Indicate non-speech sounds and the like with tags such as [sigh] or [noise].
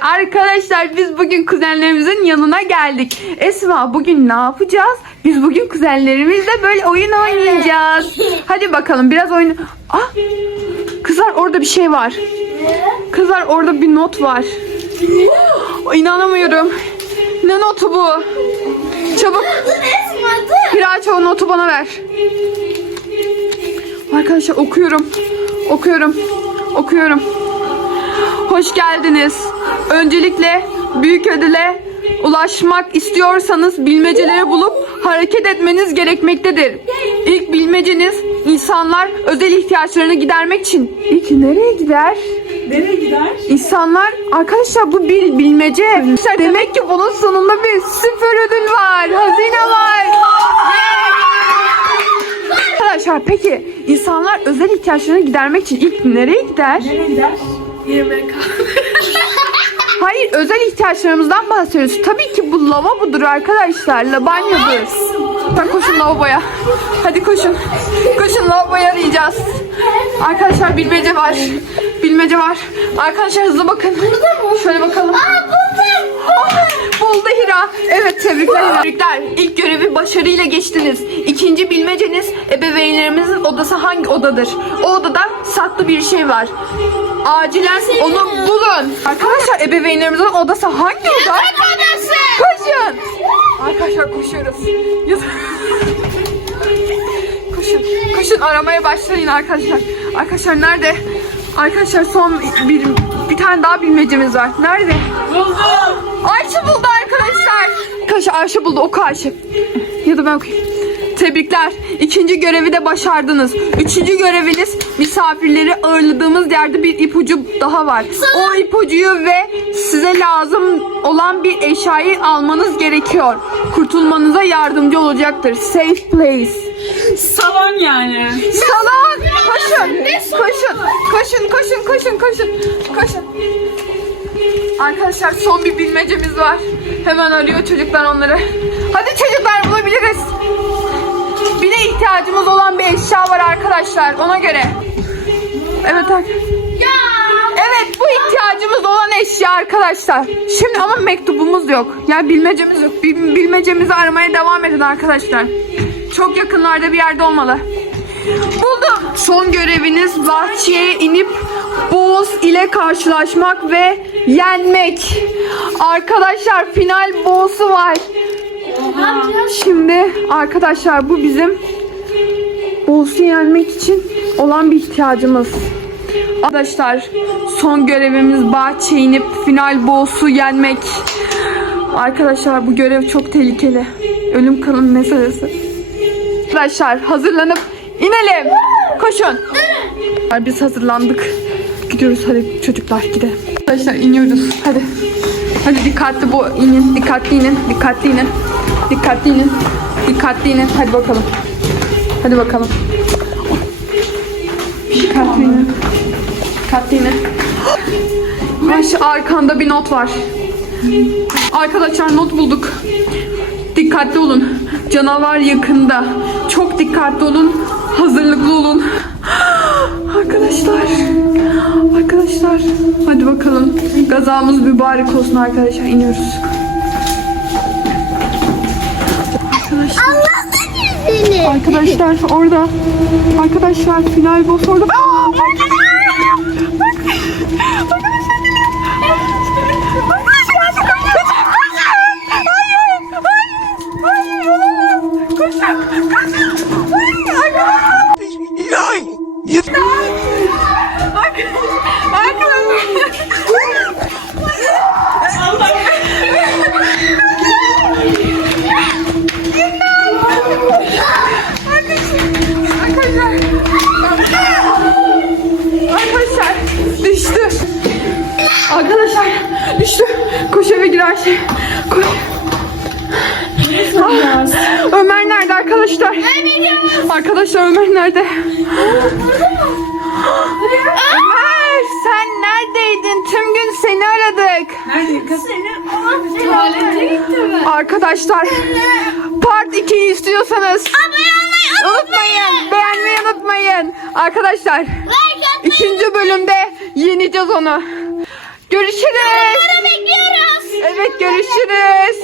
Arkadaşlar biz bugün kuzenlerimizin yanına geldik. Esma bugün ne yapacağız? Biz bugün kuzenlerimizle böyle oyun oynayacağız. [laughs] Hadi bakalım biraz oyun... Ah! Kızlar orada bir şey var. Kızlar orada bir not var. İnanamıyorum. Ne notu bu? Çabuk Hiraç o notu bana ver. Arkadaşlar okuyorum. Okuyorum. Okuyorum. Hoş geldiniz. Öncelikle büyük ödüle ulaşmak istiyorsanız bilmeceleri bulup hareket etmeniz gerekmektedir. İlk bilmeceniz insanlar özel ihtiyaçlarını gidermek için ilk nereye gider? Nereye gider? İnsanlar arkadaşlar bu bir bilmece. Demek ki bunun sonunda bir süper ödül var. Hazine var. Arkadaşlar peki insanlar özel ihtiyaçlarını gidermek için ilk nereye gider? Nereye gider? Yemek. [laughs] Hayır özel ihtiyaçlarımızdan bahsediyoruz. Tabii ki bu lavabodur arkadaşlar. La banyodur. Sen koşun lavaboya. Hadi koşun. Koşun lavaboya arayacağız. Arkadaşlar bilmece var. Bilmece var. Arkadaşlar hızlı bakın. Şöyle bakalım. Buldu Hira. Evet tebrikler. Tebrikler. İlk görevi başarıyla geçtiniz. İkinci bilmeceniz ebeveynlerimizin odası hangi odadır? O odada saklı bir şey var. Acilen onu bulun. Arkadaşlar ebeveynlerimizin odası hangi oda? Koşun. Arkadaşlar koşuyoruz. Koşun. Koşun aramaya başlayın arkadaşlar. Arkadaşlar nerede? Arkadaşlar son bir bir tane daha bilmecemiz var. Nerede? Buldum. Ayşe buldu arkadaşlar. Arkadaşlar Ayşe buldu oku Ayşe. Ya da ben okuyayım. Tebrikler. İkinci görevi de başardınız. Üçüncü göreviniz misafirleri ağırladığımız yerde bir ipucu daha var. O ipucuyu ve size lazım olan bir eşyayı almanız gerekiyor. Kurtulmanıza yardımcı olacaktır. Safe place. Salon yani. Salon. Koşun. Koşun. Koşun koşun koşun koşun. Koşun. Arkadaşlar son bir bilmecemiz var. Hemen arıyor çocuklar onları. Hadi çocuklar bulabiliriz. Bir de ihtiyacımız olan bir eşya var arkadaşlar ona göre. Evet Evet bu ihtiyacımız olan eşya arkadaşlar. Şimdi ama mektubumuz yok. Yani bilmecemiz yok. Bil- bilmecemizi aramaya devam edin arkadaşlar. Çok yakınlarda bir yerde olmalı. Buldum. Son göreviniz bahçeye inip boss ile karşılaşmak ve yenmek. Arkadaşlar final boss'u var. Şimdi arkadaşlar bu bizim boss'u yenmek için olan bir ihtiyacımız. Arkadaşlar son görevimiz bahçeye inip final boss'u yenmek. Arkadaşlar bu görev çok tehlikeli. Ölüm kalım meselesi. Arkadaşlar hazırlanıp inelim. Koşun. Biz hazırlandık. Gidiyoruz hadi çocuklar gidelim. Arkadaşlar iniyoruz. Hadi. Hadi dikkatli bu inin. Dikkatli inin. Dikkatli inin. Dikkatli inin. Dikkatli inin. Hadi bakalım. Hadi bakalım. Dikkatli inin. Dikkatli inin. Ayşe arkanda bir not var. Arkadaşlar not bulduk. Dikkatli olun. Canavar yakında. Çok dikkatli olun. Hazırlıklı olun. Arkadaşlar. Arkadaşlar. Hadi bakalım. Gazamız mübarek olsun arkadaşlar. İniyoruz. Arkadaşlar. Arkadaşlar orada. Arkadaşlar final boss orada. Aa, Arkadaşlar düştü. Koş eve gir Ayşe. Koş. Ah, Ömer nerede arkadaşlar? Arkadaşlar Ömer nerede? Ömer sen neredeydin? Tüm gün seni aradık. Nerede kız? Tuvalete gitti mi? Arkadaşlar part 2'yi istiyorsanız unutmayın. Beğenmeyi unutmayın. Arkadaşlar ikinci bölümde yeneceğiz onu. Görüşürüz. bekliyoruz. Evet görüşürüz.